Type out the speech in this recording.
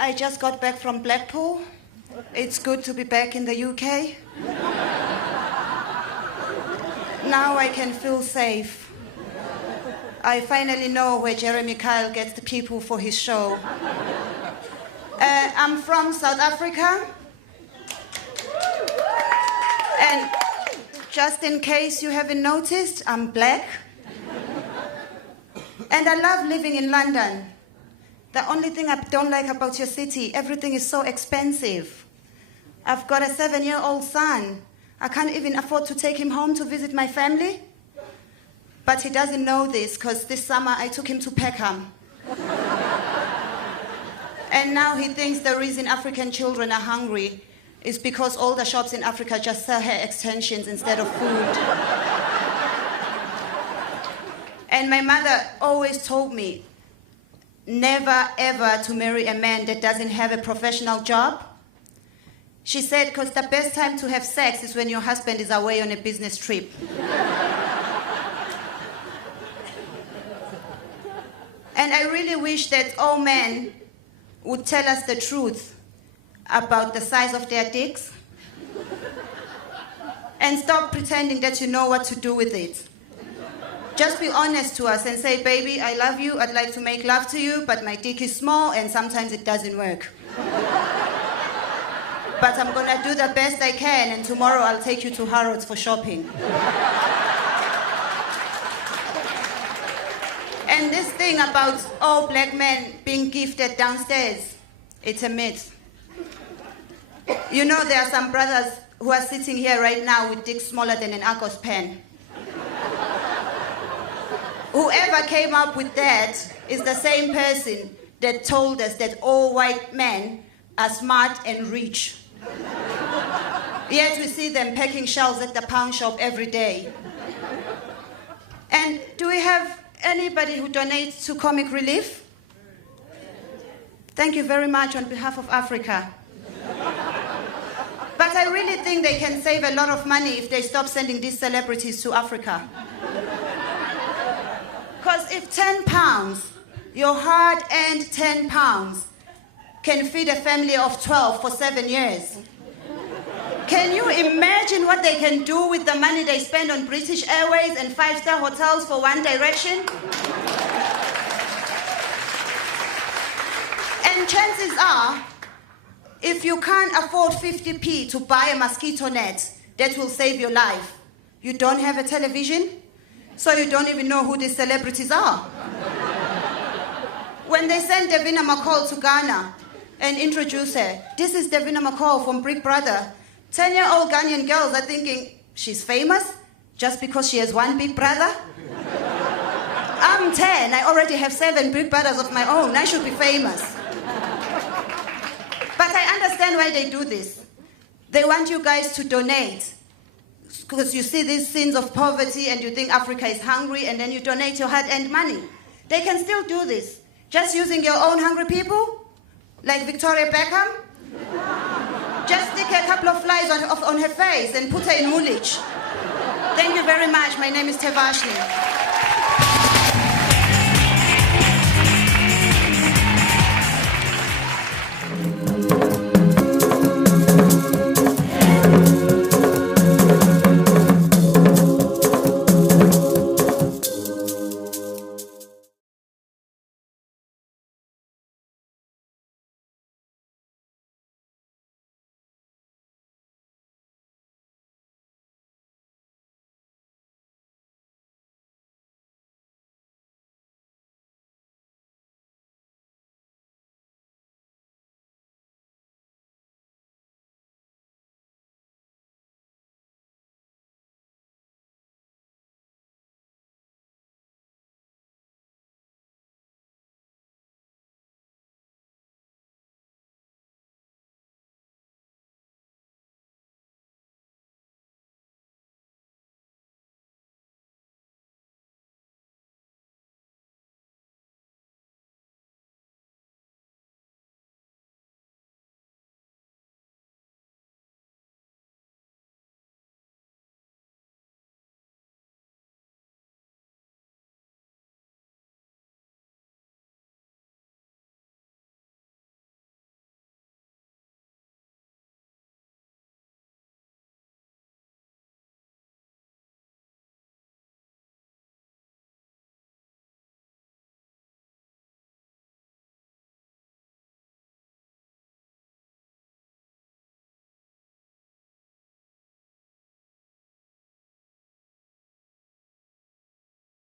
I just got back from Blackpool. It's good to be back in the UK. Now I can feel safe. I finally know where Jeremy Kyle gets the people for his show. I'm from South Africa. And just in case you haven't noticed, I'm black. And I love living in London. The only thing I don't like about your city, everything is so expensive. I've got a 7-year-old son. I can't even afford to take him home to visit my family. But he doesn't know this, because this summer I took him to Peckham. And now he thinks the reason African children are hungry is because all the shops in Africa just sell hair extensions instead of food. And my mother always told me, never ever to marry a man that doesn't have a professional job. She said, because the best time to have sex is when your husband is away on a business trip. And I really wish that all men would tell us the truth about the size of their dicks and stop pretending that you know what to do with it. Just be honest to us and say, baby, I love you, I'd like to make love to you, but my dick is small and sometimes it doesn't work. But I'm gonna do the best I can, and tomorrow I'll take you to Harrods for shopping. And this thing about all black men being gifted downstairs, it's a myth. You know, there are some brothers who are sitting here right now with dicks smaller than an Argos pen. Whoever came up with that is the same person that told us that all white men are smart and rich. Yet we see them packing shelves at the pound shop every day. And do we have anybody who donates to Comic Relief? Thank you very much on behalf of Africa. But I really think they can save a lot of money if they stop sending these celebrities to Africa. Because if 10 pounds, your hard-earned 10 pounds, can feed a family of 12 for 7 years, can you imagine what they can do with the money they spend on British Airways and 5-star hotels for One Direction? And chances are, if you can't afford 50p to buy a mosquito net that will save your life, you don't have a television, so you don't even know who these celebrities are. When they sent Davina McCall to Ghana and introduced her, this is Davina McCall from Big Brother, 10-year-old Ghanaian girls are thinking, she's famous just because she has one big brother? I'm 10, I already have 7 big brothers of my own, I should be famous. But I understand why they do this. They want you guys to donate, because you see these scenes of poverty and you think Africa is hungry, and then you donate your hard-earned money. They can still do this, just using your own hungry people, like Victoria Beckham. Just stick a couple of flies on her face and put her in Woolwich. Thank you very much. My name is Tevashni.